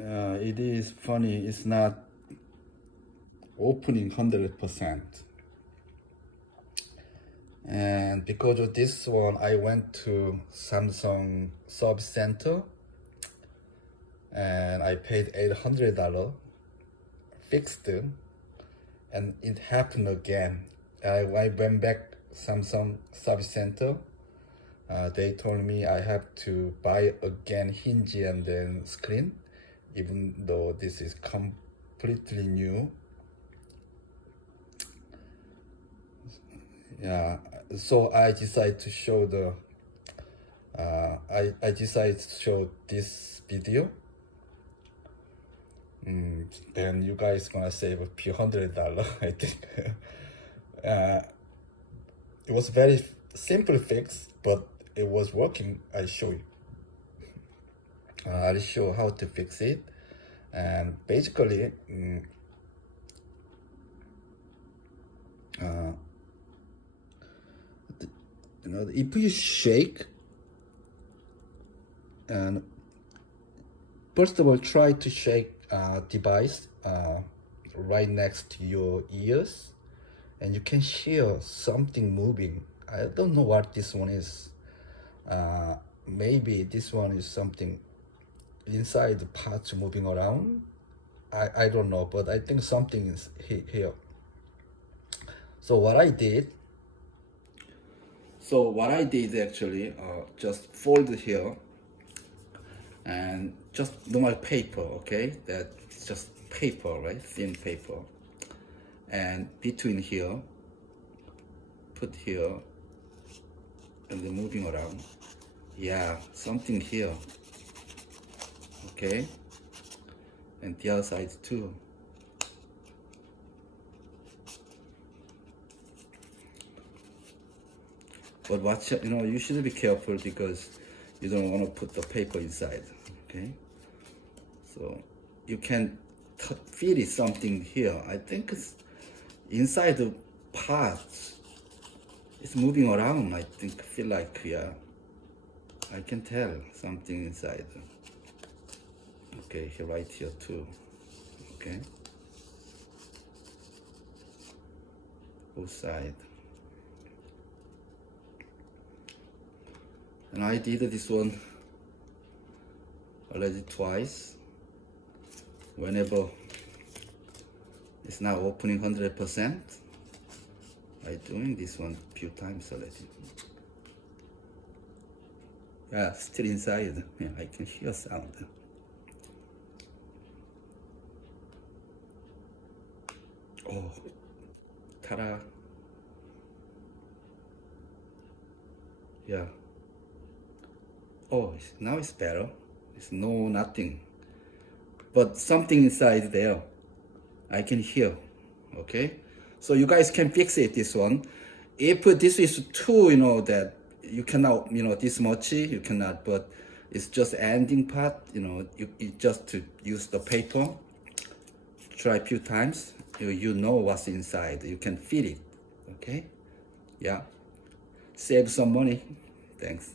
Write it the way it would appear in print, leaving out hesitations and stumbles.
it is funny, it's not opening 100%. And because of this one, I went to Samsung service center and I paid $800 fixed, and it happened again. I went back Samsung service center. They told me I have to buy again hinge and then screen, even though this is completely new. Yeah, so I decided to show the I decided to show this video. Then you guys gonna save a few $100, I think. It was very simple fix, but it was working. I'll show you. I'll show how to fix it. And basically, if you shake, and first of all, try to shake device right next to your ears, and you can hear something moving. I don't know what this one is. Maybe this one is something inside the parts moving around. I don't know, but I think something is here. So what I did actually, just fold it here and just normal paper, okay? That's just paper, right? Thin paper. And between here, put here, and then moving around. Yeah, something here, okay? And the other side too. But watch, you should be careful because you don't want to put the paper inside, okay? So you can feel it something here. I think it's inside the parts. It's moving around, I think, feel like, yeah. I can tell something inside. Okay, right here too, okay? Both sides. And I did this one already twice. Whenever it's now opening 100%, I'm doing this one a few times already. Yeah, still inside. Yeah, I can hear sound. Oh, ta-da! Yeah. Oh, now it's better. It's nothing. But something inside there. I can hear. Okay? So you guys can fix it, this one. If this is too, that you cannot, this much, you cannot, but it's just ending part, you just to use the paper. Try a few times. You know what's inside. You can feel it. Okay? Yeah. Save some money. Thanks.